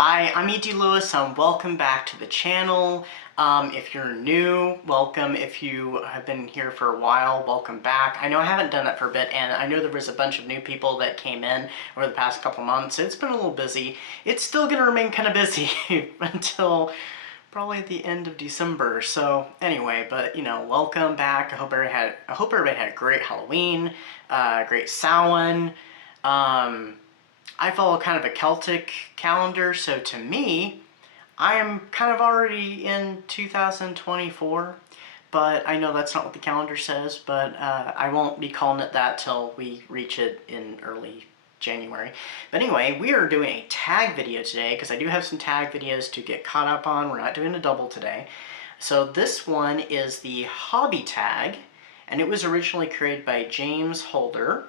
Hi, I'm E.D. Lewis and welcome back to the channel. If you're new, welcome. If you have been here for a while, welcome back. I know I haven't done that for a bit, and I know there was a bunch of new people that came in over the past couple months. It's been a little busy. It's still going to remain kind of busy until probably the end of December. So anyway, but welcome back. I hope everybody had a great Halloween, great Samhain. I follow kind of a Celtic calendar, so to me, I am kind of already in 2024, but I know that's not what the calendar says, but I won't be calling it that till we reach it in early January. But anyway, we are doing a tag video today because I do have some tag videos to get caught up on. We're not doing a double today. So this one is the hobby tag, and it was originally created by James Holder.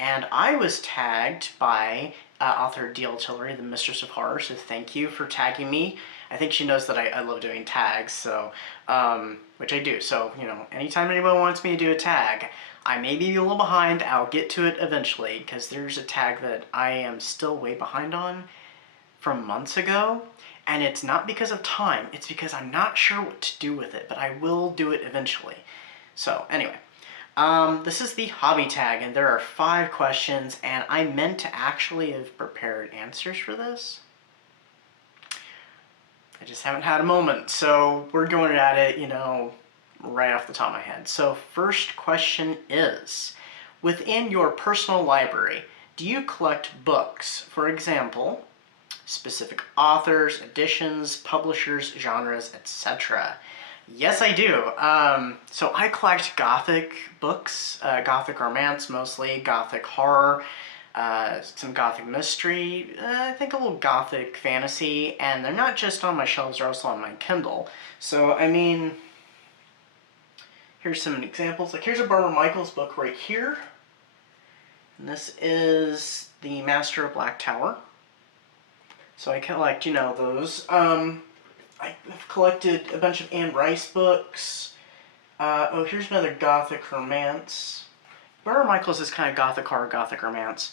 And I was tagged by author D.L. Tillery, the Mistress of Horror, so thank you for tagging me. I think she knows that I love doing tags, so which I do. So, anytime anyone wants me to do a tag, I may be a little behind. I'll get to it eventually, because there's a tag that I am still way behind on from months ago. And it's not because of time, it's because I'm not sure what to do with it, but I will do it eventually. So, anyway. This is the hobby tag, and there are 5 questions, and I meant to actually have prepared answers for this. I just haven't had a moment, so we're going at it, right off the top of my head. So first question is, within your personal library, do you collect books? For example, specific authors, editions, publishers, genres, etc. Yes, I do. So I collect Gothic books, Gothic romance mostly, Gothic horror, some Gothic mystery, I think a little Gothic fantasy, and they're not just on my shelves, they're also on my Kindle. So, I mean, here's some examples. Like, here's a Barbara Michaels book right here. And this is The Master of Black Tower. So I collect, those. I've collected a bunch of Anne Rice books. Oh, here's another Gothic romance. Barbara Michaels is kind of Gothic horror, Gothic romance.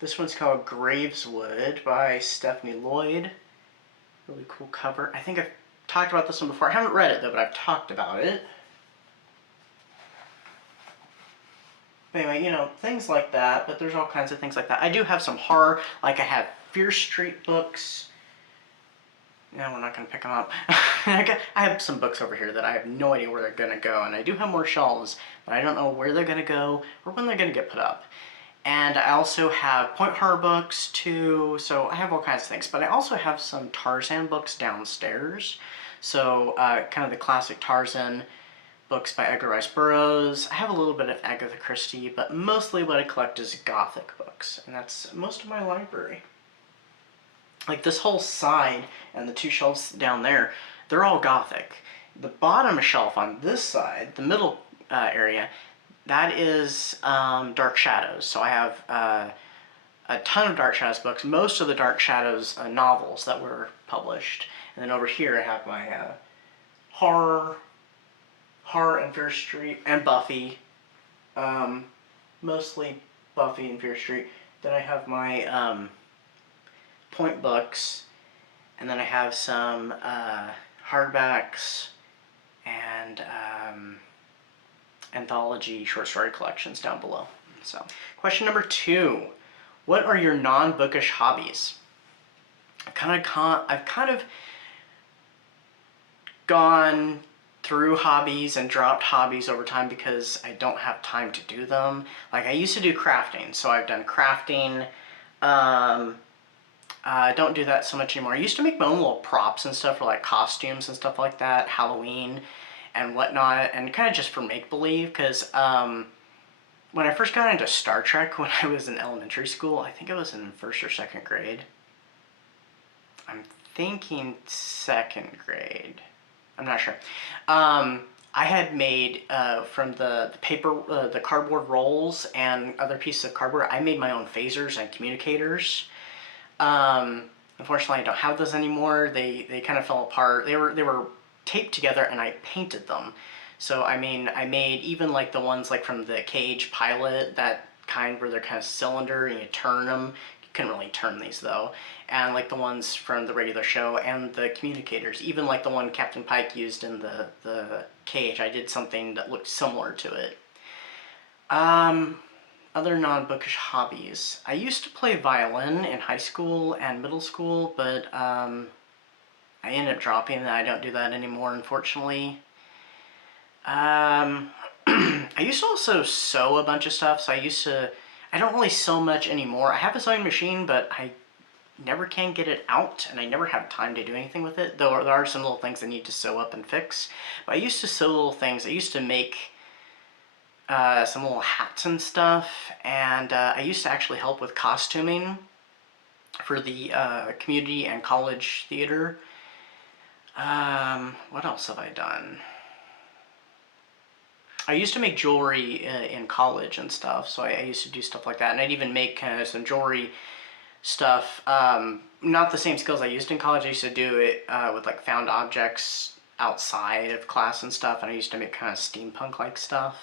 This one's called Graveswood by Stephanie Lloyd. Really cool cover. I think I've talked about this one before. I haven't read it though, but I've talked about it. But anyway, things like that, but there's all kinds of things like that. I do have some horror, like I have Fear Street books. No, we're not going to pick them up. I have some books over here that I have no idea where they're going to go, and I do have more shelves, but I don't know where they're going to go or when they're going to get put up. And I also have point horror books too, so I have all kinds of things. But I also have some Tarzan books downstairs. So kind of the classic Tarzan books by Edgar Rice Burroughs. I have a little bit of Agatha Christie, but mostly what I collect is Gothic books, and that's most of my library. Like this whole side and the 2 shelves down there, they're all Gothic. The bottom shelf on this side, the middle area, that is Dark Shadows. So I have a ton of Dark Shadows books, most of the Dark Shadows novels that were published. And then over here I have my horror and Fear Street, and Buffy. Mostly Buffy and Fear Street. Then I have my point books, and then I have some hardbacks and anthology short story collections down below. So, question number 2: what are your non-bookish hobbies? I've kind of gone through hobbies and dropped hobbies over time because I don't have time to do them. Like, I used to do crafting, so I've done crafting. I don't do that so much anymore. I used to make my own little props and stuff for like costumes and stuff like that, Halloween and whatnot, and kind of just for make-believe, because when I first got into Star Trek when I was in elementary school, I think I was in 1st or 2nd grade. I'm thinking 2nd grade. I'm not sure. I had made, from the paper, the cardboard rolls and other pieces of cardboard, I made my own phasers and communicators. Unfortunately, I don't have those anymore. They kind of fell apart. They were taped together, and I painted them. So I mean, I made even like the ones like from the Cage pilot, that kind where they're kind of cylinder and you turn them, couldn't really turn these though. And like the ones from the regular show and the communicators, even like the one Captain Pike used in the cage, I did something that looked similar to it. Other non-bookish hobbies. I used to play violin in high school and middle school, but I ended up dropping that. I don't do that anymore, unfortunately. I used to also sew a bunch of stuff, so I don't really sew much anymore. I have a sewing machine, but I never can get it out, and I never have time to do anything with it, though there are some little things I need to sew up and fix. But I used to sew little things. I used to make some little hats and stuff, and I used to actually help with costuming for the community and college theater. What else have I done? I used to make jewelry in college and stuff, so I used to do stuff like that, and I'd even make kind of some jewelry stuff. Not the same skills I used in college. I used to do it with like found objects outside of class and stuff, and I used to make kind of steampunk-like stuff,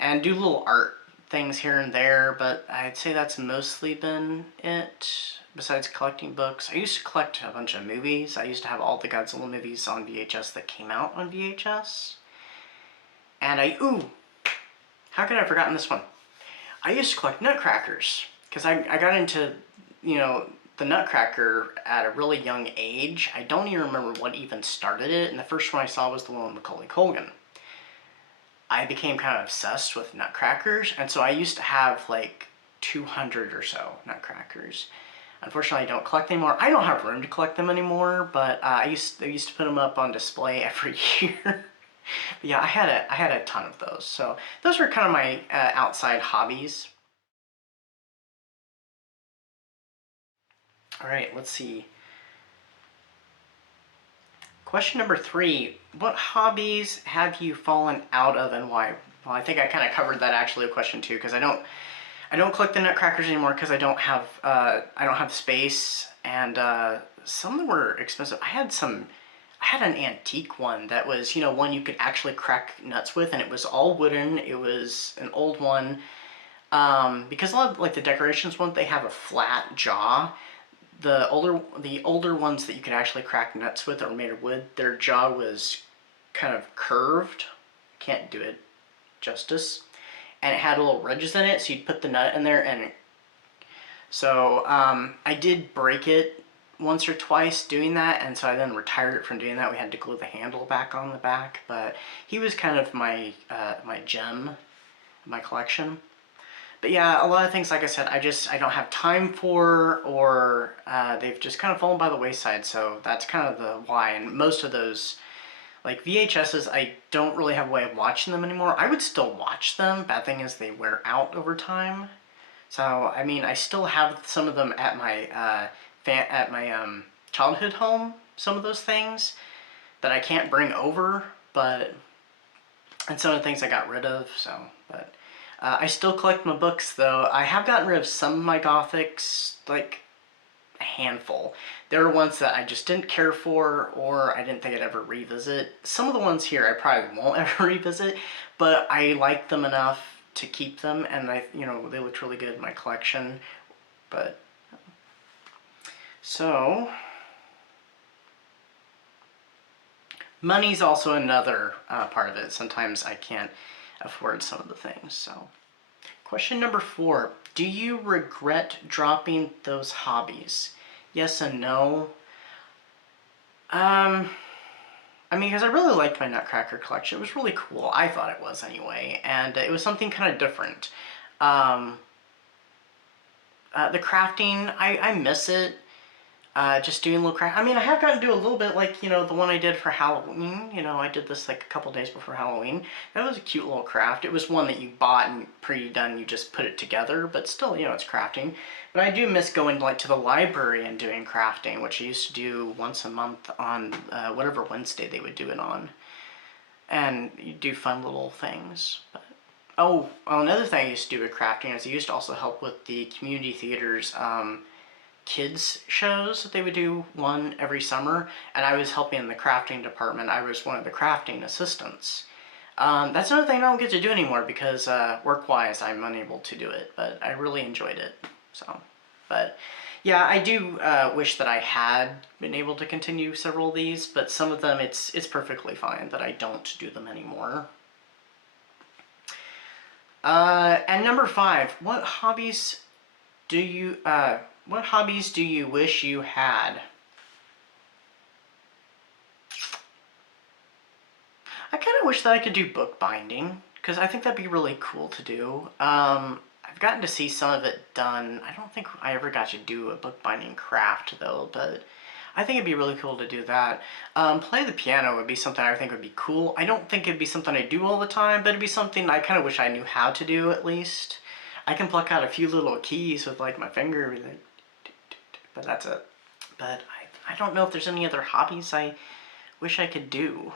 and do little art things here and there, but I'd say that's mostly been it. Besides collecting books, I used to collect a bunch of movies. I used to have all the Godzilla movies on VHS that came out on VHS. And how could I have forgotten this one? I used to collect nutcrackers, because I got into, the nutcracker at a really young age. I don't even remember what even started it, and the first one I saw was the one with Macaulay Culkin. I became kind of obsessed with nutcrackers, and so I used to have like 200 or so nutcrackers. Unfortunately, I don't collect anymore. I don't have room to collect them anymore, but I used to put them up on display every year. But yeah, I had a ton of those. So those were kind of my outside hobbies. All right, let's see. Question number 3, what hobbies have you fallen out of and why? Well, I think I kind of covered that actually with question 2, because I don't collect the nutcrackers anymore because I don't have space, and some of them were expensive. I had an antique one that was, one you could actually crack nuts with, and it was all wooden. It was an old one. Because a lot of like the decorations ones, they have a flat jaw. The older ones that you could actually crack nuts with that were made of wood, their jaw was kind of curved. Can't do it justice. And it had little ridges in it, so you'd put the nut in there, and so I did break it once or twice doing that, and so I then retired it from doing that. We had to glue the handle back on the back, but he was kind of my my gem, my collection. But yeah, a lot of things, like I said, I don't have time for, or they've just kind of fallen by the wayside, so that's kind of the why. And most of those, like VHSs, I don't really have a way of watching them anymore. I would still watch them. Bad thing is they wear out over time. So, I mean, I still have some of them at my childhood home, some of those things that I can't bring over, and some of the things I got rid of, so, but I still collect my books, though. I have gotten rid of some of my Gothics, like a handful. There are ones that I just didn't care for, or I didn't think I'd ever revisit. Some of the ones here I probably won't ever revisit, but I like them enough to keep them, and they looked really good in my collection. But so money's also another part of it. Sometimes I can't afford some of the things. So question number 4, do you regret dropping those hobbies? Yes and no. I mean, because I really liked my Nutcracker collection. It was really cool. I thought it was anyway, and it was something kind of different. The crafting, I miss it. Just doing a little craft. I mean, I have gotten to do a little bit, like, the one I did for Halloween. I did this like a couple days before Halloween. That was a cute little craft. It was one that you bought and pre-done, you just put it together, but still, it's crafting. But I do miss going like to the library and doing crafting, which I used to do once a month on whatever Wednesday they would do it on. And you do fun little things. But oh, well, another thing I used to do with crafting is I used to also help with the community theaters kids shows that they would do one every summer, and I was helping in the crafting department. I was one of the crafting assistants. That's another thing I don't get to do anymore because work-wise I'm unable to do it, but I really enjoyed it. So But yeah, I do wish that I had been able to continue several of these, but some of them it's perfectly fine that I don't do them anymore. And number 5, what hobbies do you wish you had? I kind of wish that I could do bookbinding, because I think that'd be really cool to do. I've gotten to see some of it done. I don't think I ever got to do a bookbinding craft though, but I think it'd be really cool to do that. Play the piano would be something I think would be cool. I don't think it'd be something I do all the time, but it'd be something I kind of wish I knew how to do at least. I can pluck out a few little keys with like my finger, but that's it. But I don't know if there's any other hobbies I wish I could do.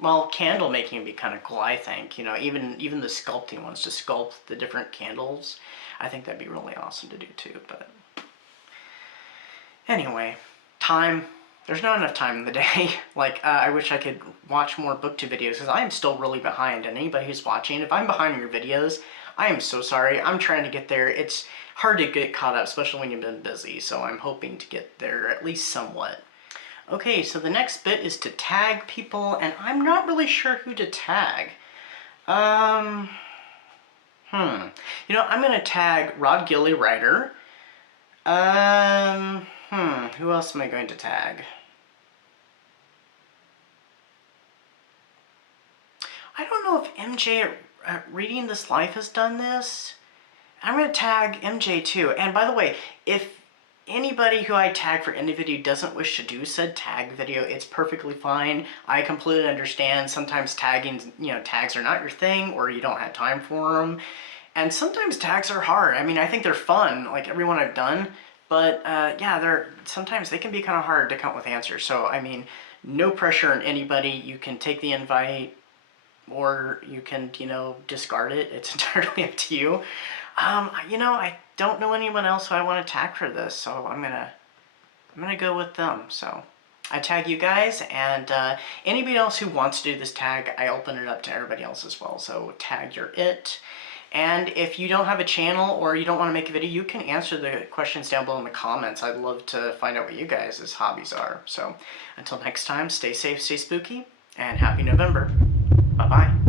Well, candle making would be kind of cool, I think. You know, even the sculpting ones, to sculpt the different candles, I think that'd be really awesome to do too. But anyway, time. There's not enough time in the day. Like, I wish I could watch more booktube videos, because I am still really behind. And anybody who's watching, if I'm behind in your videos, I am so sorry. I'm trying to get there. It's hard to get caught up, especially when you've been busy. So I'm hoping to get there at least somewhat. Okay, so the next bit is to tag people, and I'm not really sure who to tag. You know, I'm gonna tag Rod Gilly Writer. Who else am I going to tag? I don't know if MJ at Reading This Life has done this. I'm gonna tag MJ too. And by the way, if anybody who I tag for any video doesn't wish to do said tag video, it's perfectly fine. I completely understand. Sometimes tagging, tags are not your thing, or you don't have time for them. And sometimes tags are hard. I mean, I think they're fun, like every one I've done, but yeah, sometimes they can be kind of hard to come up with answers. So, I mean, no pressure on anybody. You can take the invite, or you can, discard it. It's entirely up to you. I don't know anyone else who I want to tag for this, so I'm gonna go with them. So I tag you guys, and anybody else who wants to do this tag, I open it up to everybody else as well. So tag your it. And if you don't have a channel or you don't want to make a video, you can answer the questions down below in the comments. I'd love to find out what you guys' hobbies are. So until next time, stay safe, stay spooky, and happy November. Bye-bye.